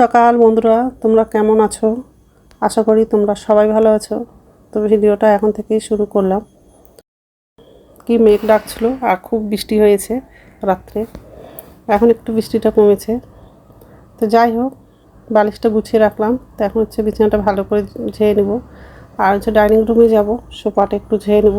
সকাল বন্ধুরা, তোমরা কেমন আছো? আশা করি তোমরা সবাই ভালো আছো। তো ভিডিওটা এখন থেকেই শুরু করলাম। কি মেঘ ডাকছিল, আর খুব বৃষ্টি হয়েছে রাত্রে। এখন একটু বৃষ্টিটা কমেছে। তো যাই হোক, বালিশটা গুছিয়ে রাখলাম। তো এখন হচ্ছে বিছানাটা ভালো করে ঝেয়ে নেব। আর হচ্ছে ডাইনিং রুমে যাব, সোফাটা একটু ঝেয়ে নেব।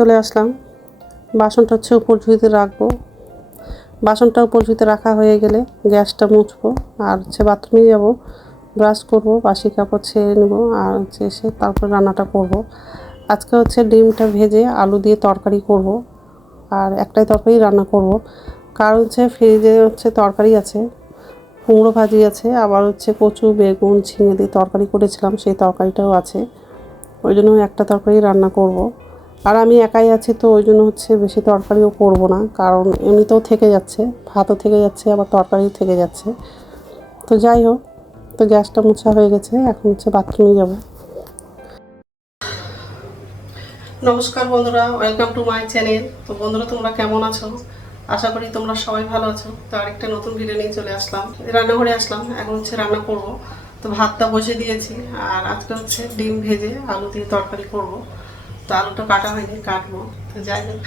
চলে আসলাম। বাসনটা হচ্ছে উপর ঝুঁইতে রাখব। বাসনটা উপর ঝুঁইতে রাখা হয়ে গেলে গ্যাসটা মুছবো আর হচ্ছে বাথরুমে যাব। ব্রাশ করব, বাসি কাপড় ছেড়ে নেব আর হচ্ছে এসে তারপর রান্নাটা করব। আজকে হচ্ছে ডিমটা ভেজে আলু দিয়ে তরকারি করব আর একটাই তরকারি রান্না করব। কারণ হচ্ছে ফ্রিজে হচ্ছে তরকারি আছে, কুমড়ো ভাজি আছে, আবার হচ্ছে কচু, বেগুন, ঝিঙে দিয়ে তরকারি করেছিলাম, সেই তরকারিটাও আছে। ওই জন্য একটা তরকারি রান্না করব। আর আমি একাই আছি তো, ওই জন্য হচ্ছে বেশি তরকারিও করব না, কারণ এমনিতেও থেকে যাচ্ছে, ভাতও থেকে যাচ্ছে, আবার তরকারিও থেকে যাচ্ছে। তো যাই হোক, তো গ্যাসটা মোছা হয়ে গেছে, এখন হচ্ছে বাথরুমে যাব। নমস্কার বন্ধুরা, ওয়েলকাম টু মাই চ্যানেল। তো বন্ধুরা, তোমরা কেমন আছো? আশা করি তোমরা সবাই ভালো আছো। তো আরেকটা নতুন ভিডিও নিয়ে চলে আসলাম। রান্নাঘরে আসলাম, এখন হচ্ছে রান্না করব। তো ভাতটা বসে দিয়েছি, আর আজকে হচ্ছে ডিম ভেজে আলু দিয়ে তরকারি করব। তো আলুটা কাটা হয়নি, কাটবো। তো যাই হোক,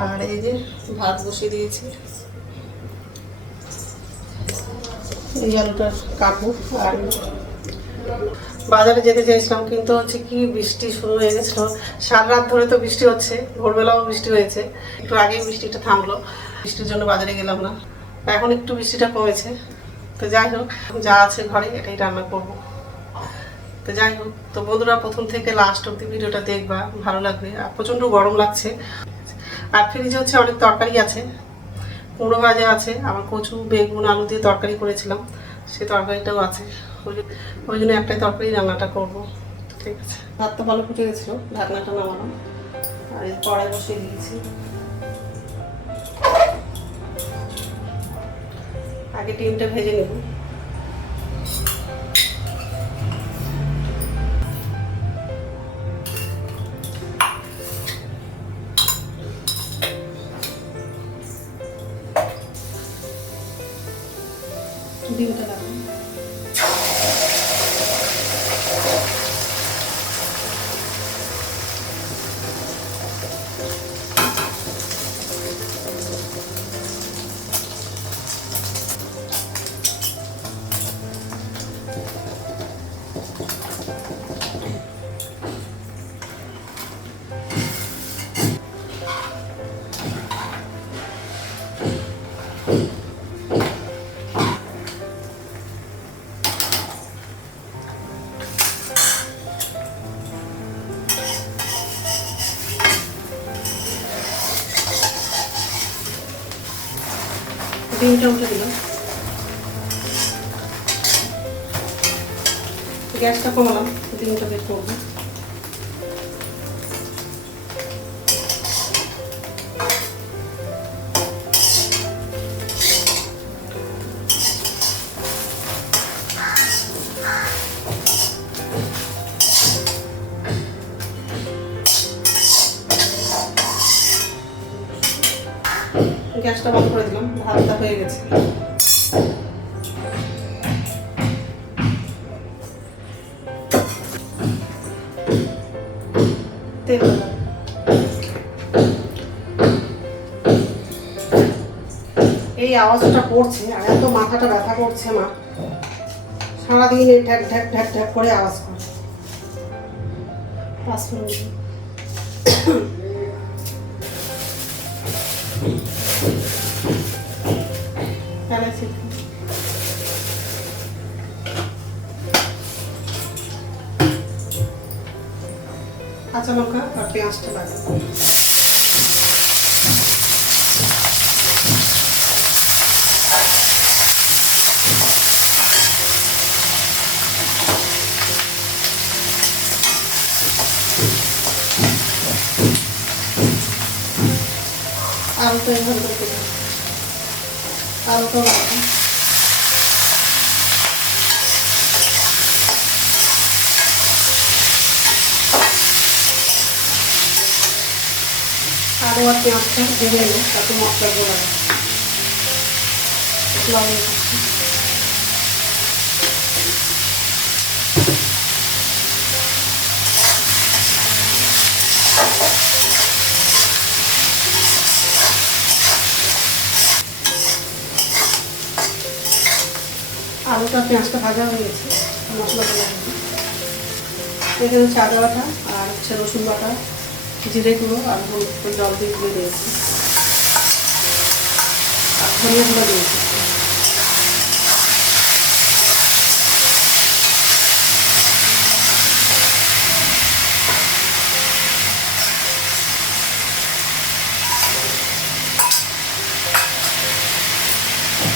আর এই যে ভাত বসিয়ে দিয়েছি। এই আলুটা কাটবো। আর বাজারে যেতে চেয়েছিলাম, কিন্তু হচ্ছে কি বৃষ্টি শুরু হয়ে গেছিল। সারা রাত ধরে তো বৃষ্টি হচ্ছে, ভোরবেলাও বৃষ্টি হয়েছে। একটু আগেই বৃষ্টিটা থামলো। বৃষ্টির জন্য বাজারে গেলাম না। এখন একটু বৃষ্টিটা কমেছে। তো যাই হোক, যা আছে ঘরে এটাই রান্না করব। তো যাই হোক, তো বন্ধুরা প্রথম থেকে লাস্ট অব্দি ভিডিওটা দেখবা, ভালো লাগবে। আর প্রচণ্ড গরম লাগছে। আর ফ্রিজে হচ্ছে অনেক তরকারি আছে। কুমড়ো ভাজা আছে, আবার কচু, বেগুন, আলু দিয়ে তরকারি করেছিলাম। সেই তরকারিটাও আছে। ওই জন্য- একটাই তরকারি রান্নাটা করব। ঠিক আছে। ভাত তো ভালো ফুটে গেছিল, ঢাকনাটা নামানো আর কড়াই বসিয়ে দিয়েছি। আগে ডিমটা ভেজে নেব। ডিমটা লাগাবো ডিমটা উঠে দিল। গ্যাসটা কমালাম ডিমটা বের করব। গ্যাসটা বন্ধ করে দিলাম ভাতটা হয়ে গেছে। এই আওয়াজটা করছে আর এত মাথাটা ব্যথা করছে মা। সারাদিন এই ঢ্যাক ঢ্যাক ঢ্যাক ঢ্যাক করে আওয়াজ করে পাঁচ মিনিট। লাগাইছি কাঁচা লঙ্কা আর পেঁয়াজটা লাগাবো। আলুটা লাগাবো আলু আর পেঁয়াজটা ভেজে নেব তাতে মশলা গোলা লবণ আলুটা পেঁয়াজটা ভাজা হয়ে গেছে মশলাটা লাগবে এখানে হচ্ছে আদা বাটা আর হচ্ছে রসুন বাটা, জিরে গুঁড়ো আর জল দিয়ে দিয়ে দিয়েছি। আর ধনিয়া গুঁড়ো দিয়েছি।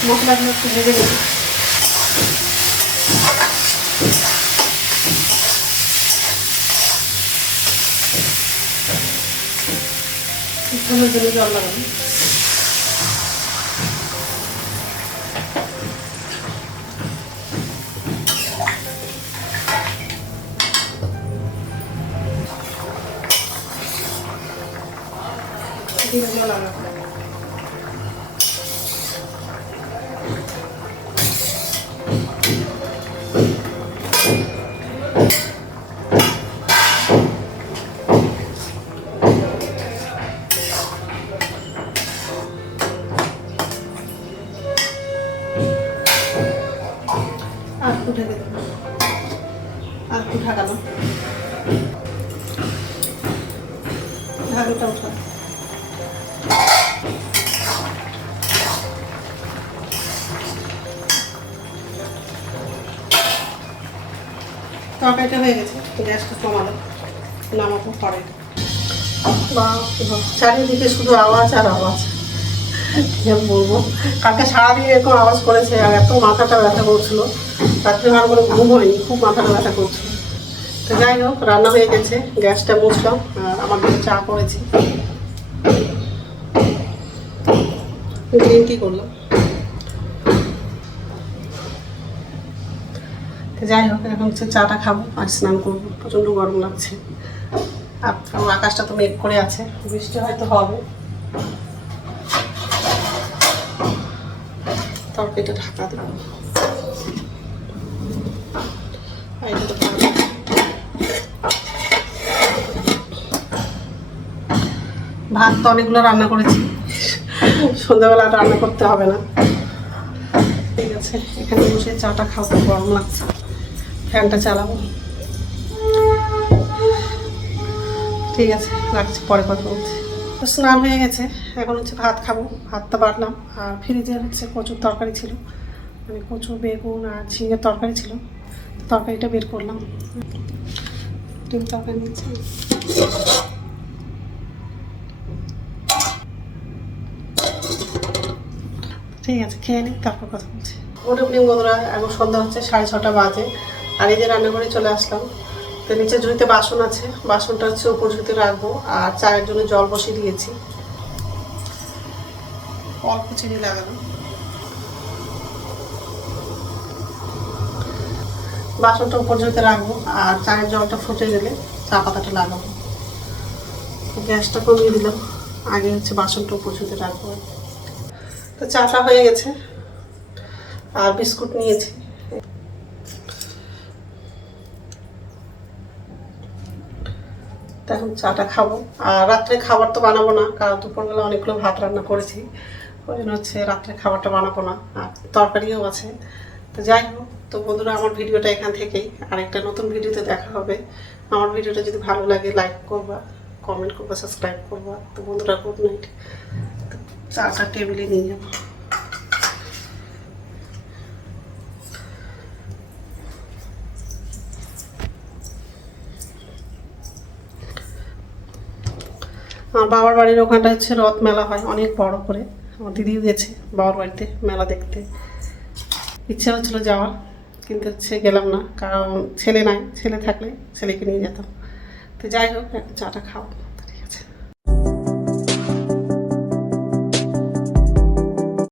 মশলাগুলো একটু ভেজে নেব কিছুক্ষণের জন্য জল ঢাকাটা উঠা তরকারিটা হয়ে গেছে, গ্যাসটা কমালো, নামাবো পরে। চারিদিকে শুধু আওয়াজ আর আওয়াজ। বলব? কালকে সারাদিন এরকম আওয়াজ করেছে আর এত মাথাটা ব্যথা করছিল। রাত্রে ভালো করে ঘুম হয়নি, খুব মাথাটা ব্যথা করছিল। তো যাই হোক, রান্না হয়ে গেছে, গ্যাসটা মুছলাম আমার দিকে চা করেছি। গ্রিন করলাম। তো যাই হোক, এখন হচ্ছে চাটা খাব আর স্নান করব। প্রচণ্ড গরম লাগছে। আর আকাশটা তো মেঘ করে আছে, বৃষ্টি হয়তো হবে। তরকারিটা ঢাকা দেবো। ভাত তো অনেকগুলো রান্না করেছি। সন্ধ্যাবেলা রান্না করতে হবে না। ঠিক আছে, এখানে বসে চাটা খাব গরম লাগছে। ফ্যানটা চালাবো। ঠিক আছে, রাখছি, পরে কথা বলছি। তো স্নান হয়ে গেছে, এখন হচ্ছে ভাত খাব। ভাতটা বাড়লাম আর ফ্রিজে হচ্ছে কচুর তরকারি ছিল। মানে কচু, বেগুন আর ঝিঙের তরকারি ছিল। তরকারিটা বের করলাম। ডিম তরকারি নিচ্ছি ঠিক আছে, খেয়ে নিই তারপর কথা বলছি। গুড ইভিনিং বন্ধুরা, এখন সন্ধ্যা হচ্ছে, সাড়ে ছটা বাজে। আর এই যে রান্নাঘরে চলে আসলাম, তো নিচে ঝুড়িতে বাসন আছে, বাসনটা হচ্ছে উপর ঝুড়িতে রাখব, আর চায়ের জন্য জল বসিয়ে দিয়েছি। অল্প চিনি লাগানো বাসনটা উপর ঝুড়িতে রাখব, আর চায়ের জলটা ফুটে গেলে চা পাতাটা লাগাবো। গ্যাসটা কমিয়ে দিলাম, আগে হচ্ছে বাসনটা উপর ঝুড়িতে রাখব। তো চাটা হয়ে গেছে। আর বিস্কুট নিয়েছি। এখন চাটা খাব। আর রাত্রে খাবার তো বানাবো না, কারণ দুপুরবেলা অনেকগুলো ভাত রান্না করেছি। ওই জন্য হচ্ছে রাত্রে খাবারটা বানাবো না, আর তরকারিও আছে। তো যাই হোক, তো বন্ধুরা, আমার ভিডিওটা এখান থেকেই। আর একটা নতুন ভিডিওতে দেখা হবে। আমার ভিডিওটা যদি ভালো লাগে লাইক করবা কমেন্ট করবা সাবস্ক্রাইব করবা। তো বন্ধুরা গুড নাইট চাটা টেবিলে নিয়ে যাব। আমার বাবার বাড়ির ওখানটা হচ্ছে রথ মেলা হয়, অনেক বড় করে। আমার দিদিও গেছে বাবার বাড়িতে মেলা দেখতে। ইচ্ছা হচ্ছিল যাওয়ার, কিন্তু হচ্ছে গেলাম না, কারণ ছেলে নাই, ছেলে থাকলে ছেলেকে নিয়ে যেতাম। তো যাই হোক, চাটা খাওয়া